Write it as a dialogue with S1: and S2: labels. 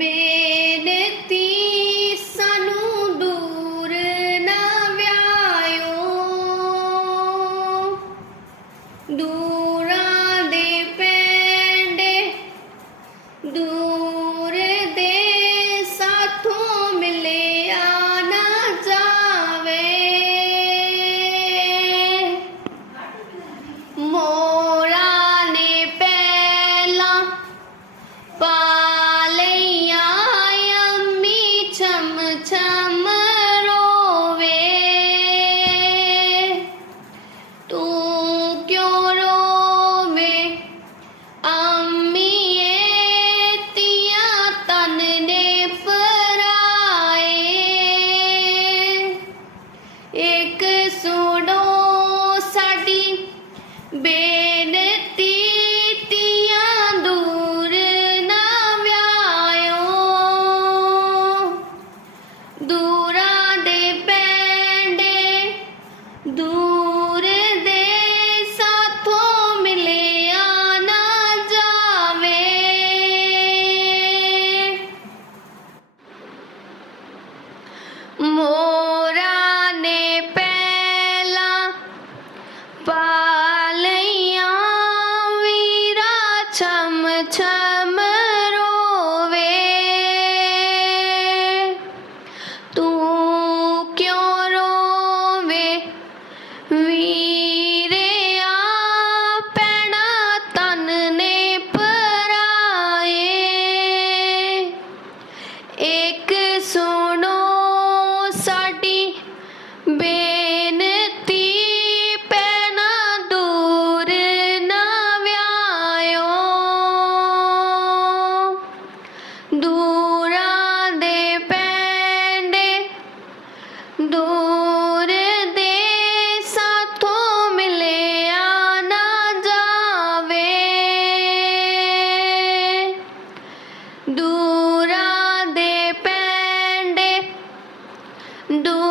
S1: ਬੇਨਤੀ, ਸਾਨੂੰ ਦੂਰ ਨਾ ਵਿਆਇਓ। ਦੂਰਾਂ ਦੇ ਪੈਂਡੇ, ਦੂਰ ਦੇ ਸਾਥੋਂ ਮਿਲਿਆ ਨਾ ਜਾਵੇ। ਮੋ baby. Turn. do